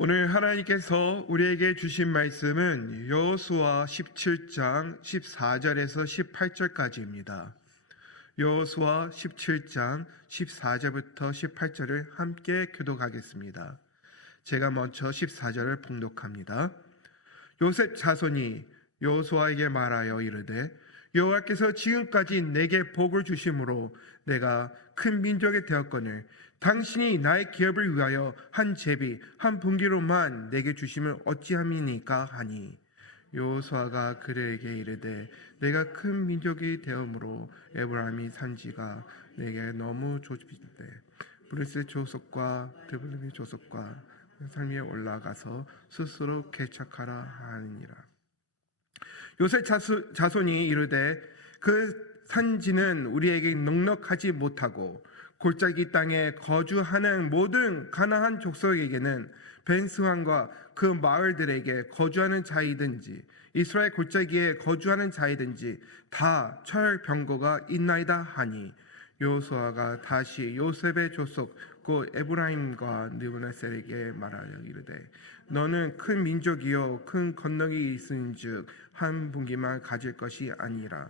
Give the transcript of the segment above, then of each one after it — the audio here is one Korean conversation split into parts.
오늘 하나님께서 우리에게 주신 말씀은 여호수아 17장 14절에서 18절까지입니다. 여호수아 17장 14절부터 18절을 함께 교독하겠습니다. 제가 먼저 14절을 봉독합니다. 요셉 자손이 여호수아에게 말하여 이르되 여호와께서 지금까지 내게 복을 주심으로 내가 큰 민족이 되었거늘 당신이 나의 기업을 위하여 한 제비 한 분기로만 내게 주심을 어찌함이니까 하니 여호수아가 그에게 이르되 내가 큰 민족이 되었으므로 에브라임이 산지가 내게 너무 좁히되 브리스 조속과 드블림의 조속과 삶 위에 올라가서 스스로 개척하라 하니라. 요셉 자수, 자손이 이르되 그 산지는 우리에게 넉넉하지 못하고 골짜기 땅에 거주하는 모든 가나안 족속에게는 벤스왕과 그 마을들에게 거주하는 자이든지 이스라엘 골짜기에 거주하는 자이든지 다 철병거가 있나이다 하니 요수아가 다시 요셉의 조속 곧 에브라임과 느브나셀에게 말하여 이르되 너는 큰 민족이요 큰 건너기 있은즉 한 분기만 가질 것이 아니라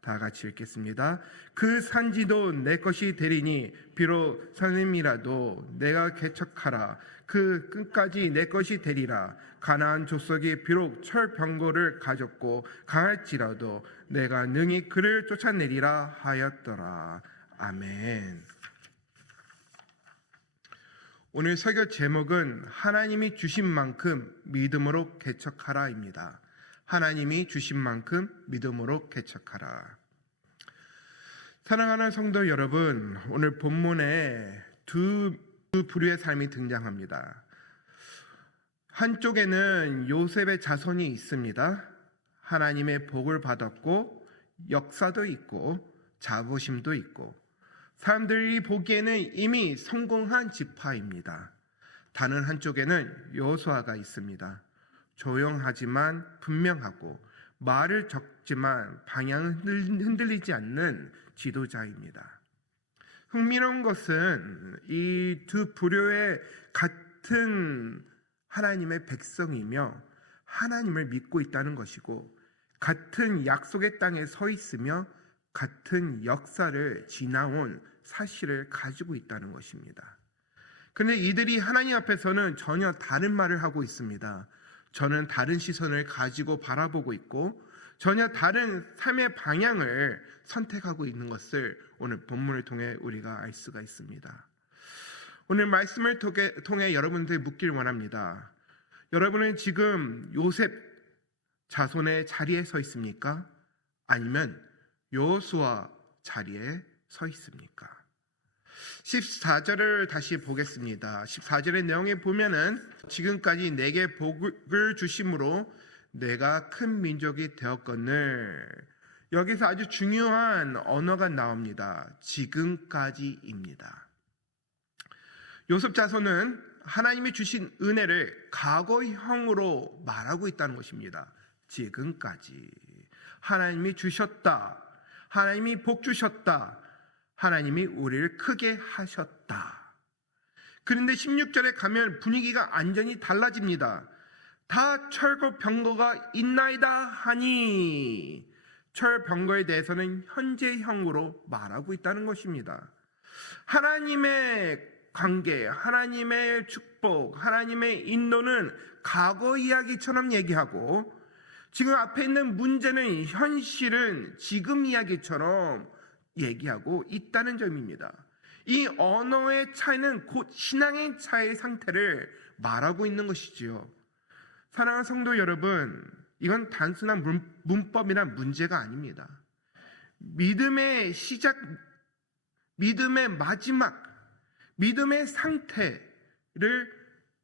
다 같이 읽겠습니다. 그 산지도 내 것이 되리니 비록 산림이라도 내가 개척하라 그 끝까지 내 것이 되리라 가나안 족속이 비록 철병거를 가졌고 강할지라도 내가 능히 그를 쫓아내리라 하였더라 아멘. 오늘 설교 제목은 하나님이 주신 만큼 믿음으로 개척하라입니다. 하나님이 주신 만큼 믿음으로 개척하라. 사랑하는 성도 여러분, 오늘 본문에 두, 두 부류의 삶이 등장합니다. 한쪽에는 요셉의 자손이 있습니다. 하나님의 복을 받았고 역사도 있고 자부심도 있고 사람들이 보기에는 이미 성공한 지파입니다. 다른 한쪽에는 여호수아가 있습니다. 조용하지만 분명하고 말을 적지만 방향을 흔들리지 않는 지도자입니다. 흥미로운 것은 이 두 부류의 같은 하나님의 백성이며 하나님을 믿고 있다는 것이고 같은 약속의 땅에 서 있으며 같은 역사를 지나온 사실을 가지고 있다는 것입니다. 근데 이들이 하나님 앞에서는 전혀 다른 말을 하고 있습니다. 저는 다른 시선을 가지고 바라보고 있고 전혀 다른 삶의 방향을 선택하고 있는 것을 오늘 본문을 통해 우리가 알 수가 있습니다. 오늘 말씀을 통해, 통해 여러분들 묻길 원합니다. 여러분은 지금 요셉 자손의 자리에 서 있습니까? 아니면 여호수아 자리에 서 있습니까? 14절을 다시 보겠습니다. 14절의 내용에 보면은 지금까지 내게 복을 주심으로 내가 큰 민족이 되었거늘 여기서 아주 중요한 언어가 나옵니다. 지금까지입니다. 요셉 자손은 하나님이 주신 은혜를 과거형으로 말하고 있다는 것입니다. 지금까지 하나님이 주셨다. 하나님이 복 주셨다. 하나님이 우리를 크게 하셨다. 그런데 16절에 가면 분위기가 완전히 달라집니다. 다 철거 병거가 있나이다 하니 철병거에 대해서는 현재형으로 말하고 있다는 것입니다. 하나님의 관계, 하나님의 축복, 하나님의 인도는 과거 이야기처럼 얘기하고 지금 앞에 있는 문제는 현실은 지금 이야기처럼 얘기하고 있다는 점입니다. 이 언어의 차이는 곧 신앙의 차이의 상태를 말하고 있는 것이지요. 사랑하는 성도 여러분, 이건 단순한 문, 문법이나 문제가 아닙니다. 믿음의 시작, 믿음의 마지막, 믿음의 상태를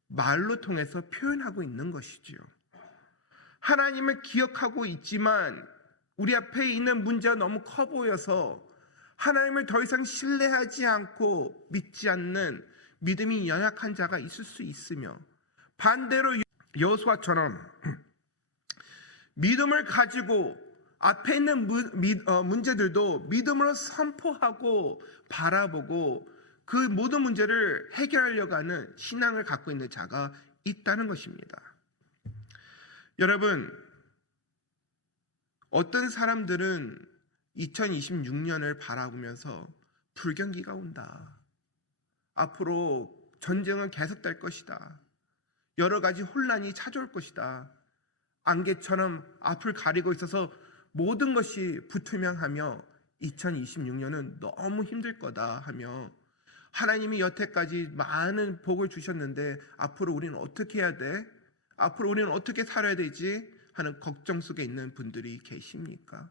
말로 통해서 표현하고 있는 것이지요. 하나님을 기억하고 있지만 우리 앞에 있는 문제가 너무 커 보여서 하나님을 더 이상 신뢰하지 않고 믿지 않는 믿음이 연약한 자가 있을 수 있으며 반대로 여수아처럼 믿음을 가지고 앞에 있는 문, 어, 문제들도 믿음으로 선포하고 바라보고 그 모든 문제를 해결하려고 하는 신앙을 갖고 있는 자가 있다는 것입니다. 여러분, 어떤 사람들은 2026년을 바라보면서 불경기가 온다. 앞으로 전쟁은 계속될 것이다. 여러 가지 혼란이 찾아올 것이다. 안개처럼 앞을 가리고 있어서 모든 것이 불투명하며 2026년은 너무 힘들 거다 하며 하나님이 여태까지 많은 복을 주셨는데 앞으로 우리는 어떻게 해야 돼? 앞으로 우리는 어떻게 살아야 되지? 하는 걱정 속에 있는 분들이 계십니까?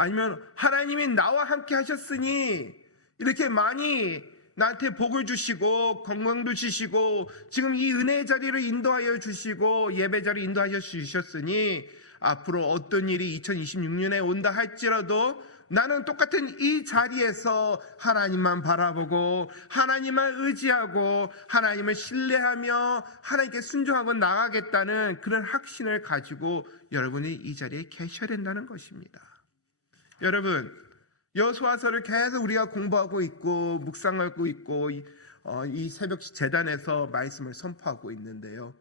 아니면 하나님이 나와 함께 하셨으니 이렇게 많이 나한테 복을 주시고 건강도 주시고 지금 이 은혜의 자리를 인도하여 주시고 예배 자리 인도하여 주셨으니 앞으로 어떤 일이 2026년에 온다 할지라도 나는 똑같은 이 자리에서 하나님만 바라보고 하나님만 의지하고 하나님을 신뢰하며 하나님께 순종하고 나가겠다는 그런 확신을 가지고 여러분이 이 자리에 계셔야 된다는 것입니다. 여러분 여수와서를 계속 우리가 공부하고 있고 묵상하고 있고 이, 어, 이 새벽 재단에서 말씀을 선포하고 있는데요.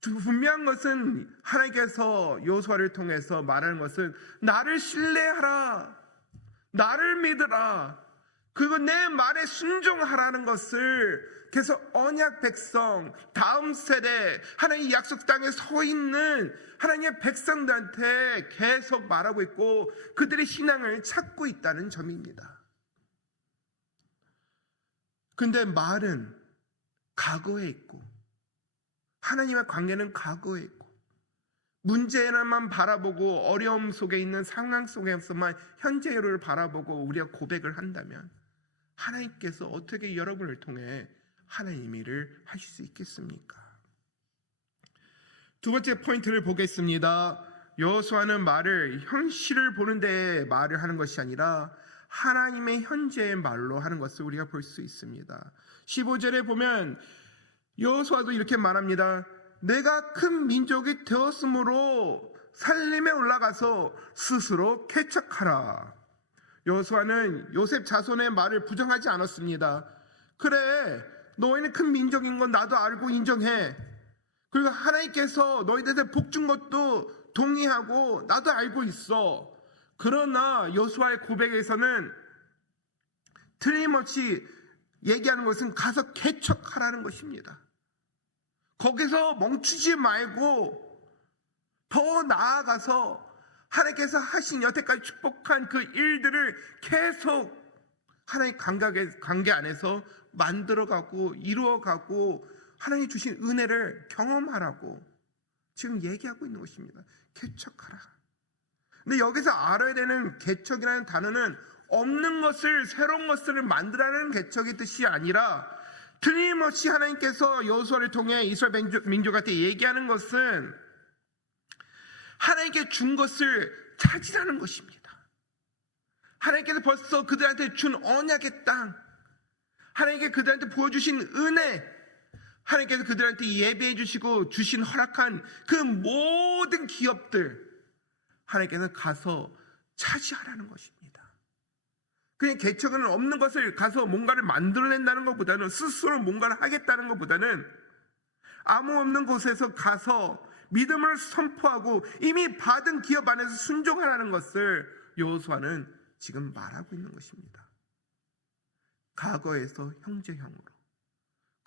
두- 분명한 것은 하나님께서 여수아를 통해서 말하는 것은 나를 신뢰하라, 나를 믿으라, 그리고 내 말에 순종하라는 것을 계속 언약 백성 다음 세대 하나님 약속 땅에 서 있는 하나님의 백성들한테 계속 말하고 있고 그들의 신앙을 찾고 있다는 점입니다. 근데 말은 과거에 있고 하나님의 관계는 과거에 있고 문제만 바라보고 어려움 속에 있는 상황 속에서만 현재를 바라보고 우리가 고백을 한다면 하나님께서 어떻게 여러분을 통해 하나님 일을 하실 수 있겠습니까? 두 번째 포인트를 보겠습니다. 여호수아는 말을 현실을 보는데 말을 하는 것이 아니라 하나님의 현재의 말로 하는 것을 우리가 볼 수 있습니다. 15절에 보면 여호수아도 이렇게 말합니다. 내가 큰 민족이 되었으므로 살림에 올라가서 스스로 개척하라. 여호수아는 요셉 자손의 말을 부정하지 않았습니다. 그래, 너희는 큰 민족인 건 나도 알고 인정해. 그리고 하나님께서 너희들한테 복준 것도 동의하고 나도 알고 있어. 그러나 여수아의 고백에서는 틀림없이 얘기하는 것은 가서 개척하라는 것입니다. 거기서 멈추지 말고 더 나아가서 하나님께서 하신 여태까지 축복한 그 일들을 계속 하나님 관계 안에서 만들어가고 이루어가고 하나님 주신 은혜를 경험하라고 지금 얘기하고 있는 것입니다. 개척하라. 근데 여기서 알아야 되는 개척이라는 단어는 없는 것을 새로운 것을 만들라는 개척의 뜻이 아니라 틀림없이 하나님께서 여호수아를 통해 이스라엘 민족- 민족한테 얘기하는 것은 하나님께 준 것을 찾으라는 것입니다. 하나님께서 벌써 그들한테 준 언약의 땅, 하나님께 그들한테 보여주신 은혜, 하나님께서 그들한테 예배해 주시고 주신 허락한 그 모든 기업들, 하나님께서 가서 차지하라는 것입니다. 그냥 개척은 없는 것을 가서 뭔가를 만들어낸다는 것보다는 스스로 뭔가를 하겠다는 것보다는 아무 없는 곳에서 가서 믿음을 선포하고 이미 받은 기업 안에서 순종하라는 것을 여호수아는 지금 말하고 있는 것입니다. 과거에서 형제형으로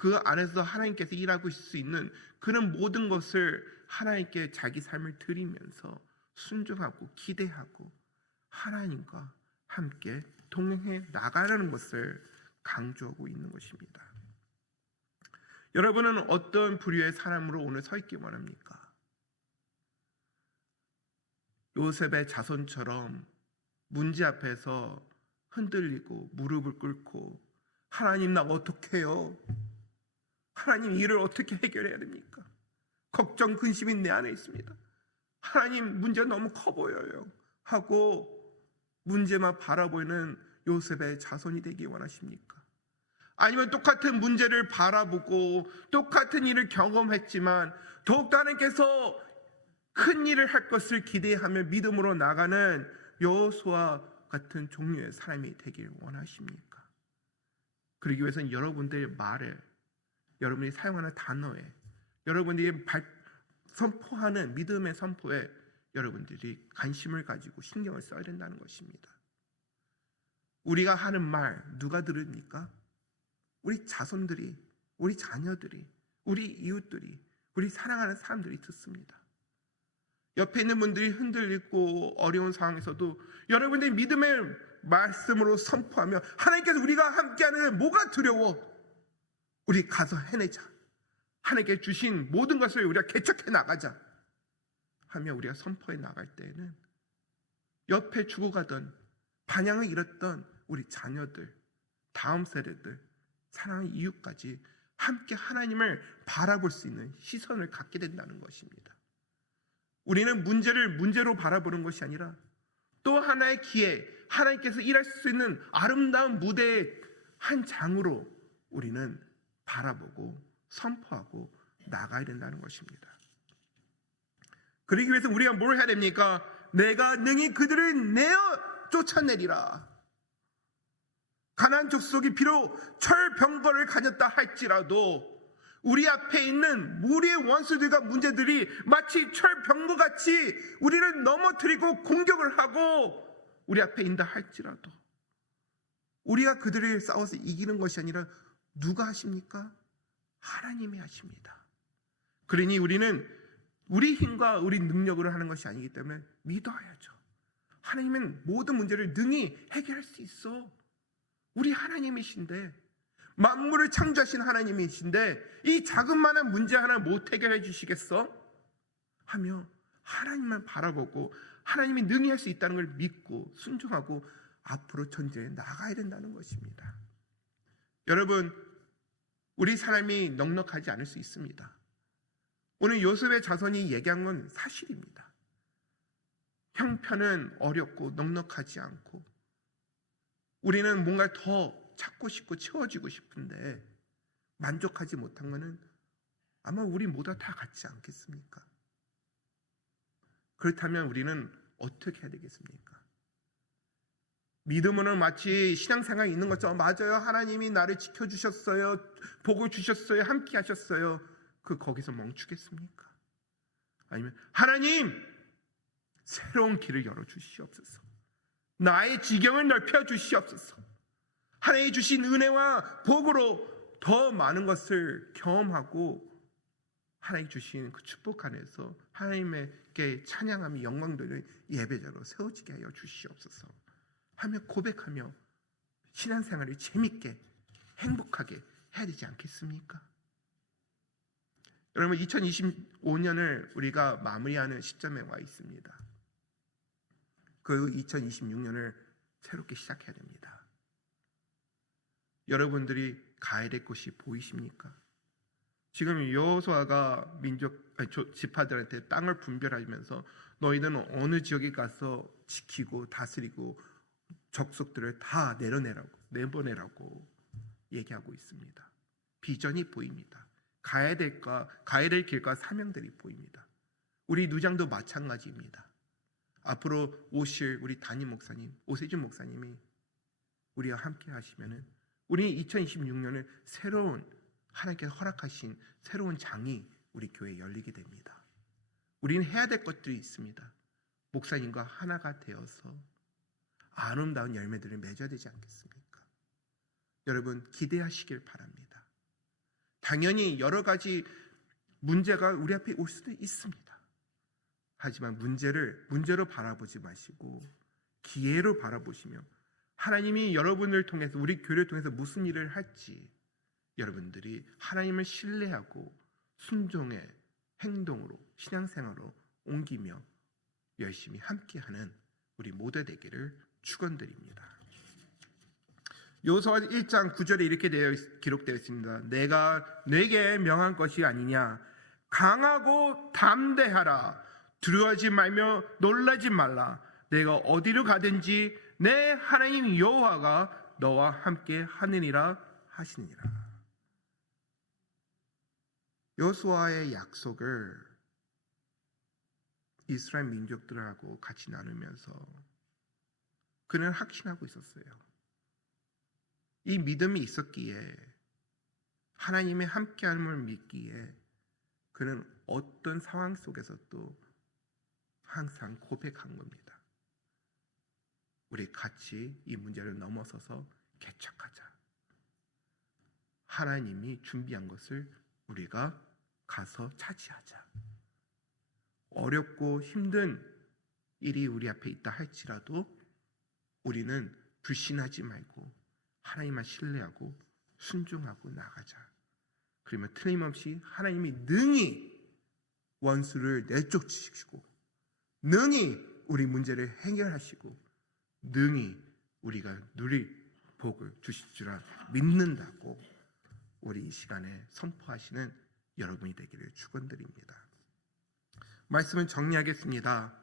그 안에서 하나님께서 일하고 있을 수 있는 그런 모든 것을 하나님께 자기 삶을 드리면서 순종하고 기대하고 하나님과 함께 동행해 나가라는 것을 강조하고 있는 것입니다. 여러분은 어떤 부류의 사람으로 오늘 서 있기 원합니까? 요셉의 자손처럼 문제 앞에서 흔들리고 무릎을 꿇고 하나님 나 어떻게 해요? 하나님 일을 어떻게 해결해야 됩니까? 걱정 근심이 내 안에 있습니다. 하나님 문제 너무 커 보여요. 하고 문제만 바라보이는 요셉의 자손이 되기 원하십니까? 아니면 똑같은 문제를 바라보고 똑같은 일을 경험했지만 더욱더 하나님께서 큰 일을 할 것을 기대하며 믿음으로 나가는 여호수아 같은 종류의 사람이 되길 원하십니까? 그러기 위해서는 여러분들의 말에 여러분이 사용하는 단어에 여러분들이 발, 선포하는 믿음의 선포에 여러분들이 관심을 가지고 신경을 써야 된다는 것입니다. 우리가 하는 말 누가 들으니까? 우리 자손들이, 우리 자녀들이, 우리 이웃들이, 우리 사랑하는 사람들이 듣습니다. 옆에 있는 분들이 흔들리고 어려운 상황에서도 여러분들이 믿음의 말씀으로 선포하며 하나님께서 우리가 함께하는 뭐가 두려워? 우리 가서 해내자. 하나님께 주신 모든 것을 우리가 개척해 나가자. 하며 우리가 선포해 나갈 때에는 옆에 죽어가던 반향을 잃었던 우리 자녀들, 다음 세대들, 사랑하는 이웃까지 함께 하나님을 바라볼 수 있는 시선을 갖게 된다는 것입니다. 우리는 문제를 문제로 바라보는 것이 아니라 또 하나의 기회, 하나님께서 일할 수 있는 아름다운 무대의 한 장으로 우리는 바라보고 선포하고 나가야 된다는 것입니다. 그러기 위해서 우리가 뭘 해야 됩니까? 내가 능히 그들을 내어 쫓아내리라. 가난 족속이 비록 철병거를 가졌다 할지라도 우리 앞에 있는 우리의 원수들과 문제들이 마치 철병거 같이 우리를 넘어뜨리고 공격을 하고 우리 앞에 있다 할지라도 우리가 그들을 싸워서 이기는 것이 아니라 누가 하십니까? 하나님이 하십니다. 그러니 우리는 우리 힘과 우리 능력으로 하는 것이 아니기 때문에 믿어야죠. 하나님은 모든 문제를 능히 해결할 수 있어. 우리 하나님이신데 만물을 창조하신 하나님이신데 이 자그마한 문제 하나 못 해결해 주시겠어? 하며 하나님만 바라보고 하나님이 능히 할 수 있다는 걸 믿고 순종하고 앞으로 전쟁에 나가야 된다는 것입니다. 여러분 우리 사람이 넉넉하지 않을 수 있습니다. 오늘 요셉의 자손이 얘기한 건 사실입니다. 형편은 어렵고 넉넉하지 않고 우리는 뭔가 더 찾고 싶고 채워지고 싶은데 만족하지 못한 것은 아마 우리 모두 다 같지 않겠습니까? 그렇다면 우리는 어떻게 해야 되겠습니까? 믿음으로는 마치 신앙생활이 있는 것처럼 맞아요. 하나님이 나를 지켜주셨어요. 복을 주셨어요. 함께 하셨어요. 그 거기서 멈추겠습니까? 아니면 하나님 새로운 길을 열어 주시옵소서. 나의 지경을 넓혀 주시옵소서. 하나님이 주신 은혜와 복으로 더 많은 것을 경험하고 하나님 주신 그 축복 안에서 하나님께 찬양하며 영광 돌리는 예배자로 세워지게 하여 주시옵소서. 하며 고백하며 신앙생활을 재밌게 행복하게 해야 되지 않겠습니까? 여러분 2025년을 우리가 마무리하는 시점에 와 있습니다. 그 2026년을 새롭게 시작해야 됩니다. 여러분들이 가야 될 곳이 보이십니까? 지금 여호수아가 민족 아니, 조- 지파들한테 땅을 분별하면서 너희는 어느 지역에 가서 지키고 다스리고 적속들을 다 내려내라고 내보내라고 얘기하고 있습니다. 비전이 보입니다. 가야 될까 가야 될 길과 사명들이 보입니다. 우리 누장도 마찬가지입니다. 앞으로 오실 우리 담임 목사님 오세준 목사님이 우리와 함께 하시면은 우리 2026년을 새로운 하나님께서 허락하신 새로운 장이 우리 교회에 열리게 됩니다. 우리는 해야 될 것들이 있습니다. 목사님과 하나가 되어서 아름다운 열매들을 맺어야 되지 않겠습니까? 여러분 기대하시길 바랍니다. 당연히 여러 가지 문제가 우리 앞에 올 수도 있습니다. 하지만 문제를 문제로 바라보지 마시고 기회로 바라보시며 하나님이 여러분을 통해서 우리 교회를 통해서 무슨 일을 할지 여러분들이 하나님을 신뢰하고 순종의 행동으로 신앙생활로 옮기며 열심히 함께하는 우리 모두 되기를 축원드립니다. 요소와 1장 9절에 이렇게 되어 있- 기록되어 있습니다. 내가 내게 명한 것이 아니냐 강하고 담대하라 두려워하지 말며 놀라지 말라 내가 어디로 가든지 내 하나님 여호와가 너와 함께 하느니라 하시니라. 여호수아의 약속을 이스라엘 민족들하고 같이 나누면서 그는 확신하고 있었어요. 이 믿음이 있었기에 하나님의 함께함을 믿기에 그는 어떤 상황 속에서도 항상 고백한 겁니다. 우리 같이 이 문제를 넘어서서 개척하자. 하나님이 준비한 것을 우리가 가서 차지하자. 어렵고 힘든 일이 우리 앞에 있다 할지라도 우리는 불신하지 말고 하나님만 신뢰하고 순종하고 나가자. 그러면 틀림없이 하나님이 능히 원수를 내쫓으시고 능히 우리 문제를 해결하시고 능히 우리가 누릴 복을 주실 줄 믿는다고 우리 이 시간에 선포하시는 여러분이 되기를 축원드립니다. 말씀을 정리하겠습니다.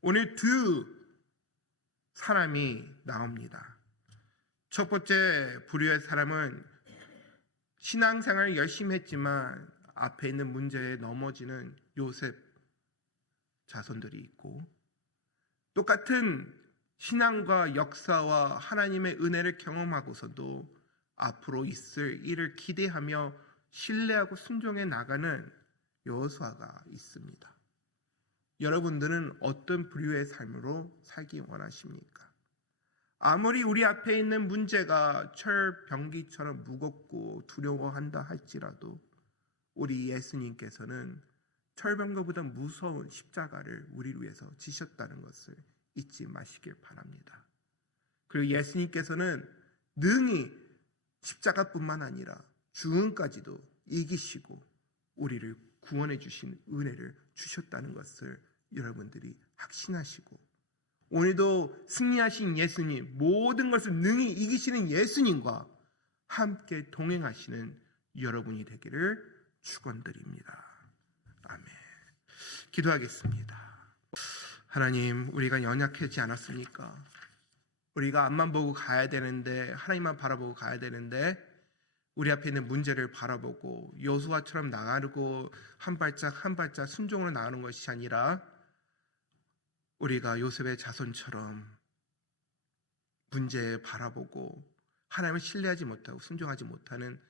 오늘 두 사람이 나옵니다. 첫 번째 부류의 사람은 신앙생활을 열심히 했지만 앞에 있는 문제에 넘어지는 요셉 자손들이 있고 똑같은 신앙과 역사와 하나님의 은혜를 경험하고서도 앞으로 있을 일을 기대하며 신뢰하고 순종해 나가는 여호수아가 있습니다. 여러분들은 어떤 부류의 삶으로 살기 원하십니까? 아무리 우리 앞에 있는 문제가 철병기처럼 무겁고 두려워한다 할지라도 우리 예수님께서는 철병거보다 무서운 십자가를 우리를 위해서 지셨다는 것을 잊지 마시길 바랍니다. 그리고 예수님께서는 능히 십자가뿐만 아니라 죽음까지도 이기시고 우리를 구원해 주신 은혜를 주셨다는 것을 여러분들이 확신하시고 오늘도 승리하신 예수님 모든 것을 능히 이기시는 예수님과 함께 동행하시는 여러분이 되기를 축원드립니다. 아멘. 기도하겠습니다. 하나님, 우리가 연약하지 않았습니까? 우리가 앞만 보고 가야 되는데 하나님만 바라보고 가야 되는데 우리 앞에 있는 문제를 바라보고 여수아처럼 나가고 한 발짝 한 발짝 순종으로 나가는 것이 아니라 우리가 요셉의 자손처럼 문제에 바라보고 하나님을 신뢰하지 못하고 순종하지 못하는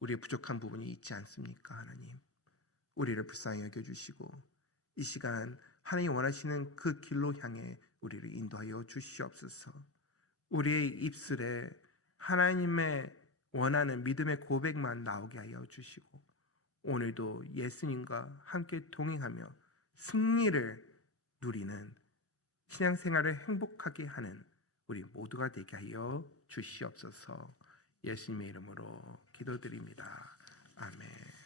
우리의 부족한 부분이 있지 않습니까, 하나님? 우리를 불쌍히 여겨 주시고 이 시간 하나님 원하시는 그 길로 향해 우리를 인도하여 주시옵소서. 우리의 입술에 하나님의 원하는 믿음의 고백만 나오게 하여 주시고 오늘도 예수님과 함께 동행하며 승리를 누리는 신앙생활을 행복하게 하는 우리 모두가 되게 하여 주시옵소서. 예수님의 이름으로 기도드립니다. 아멘.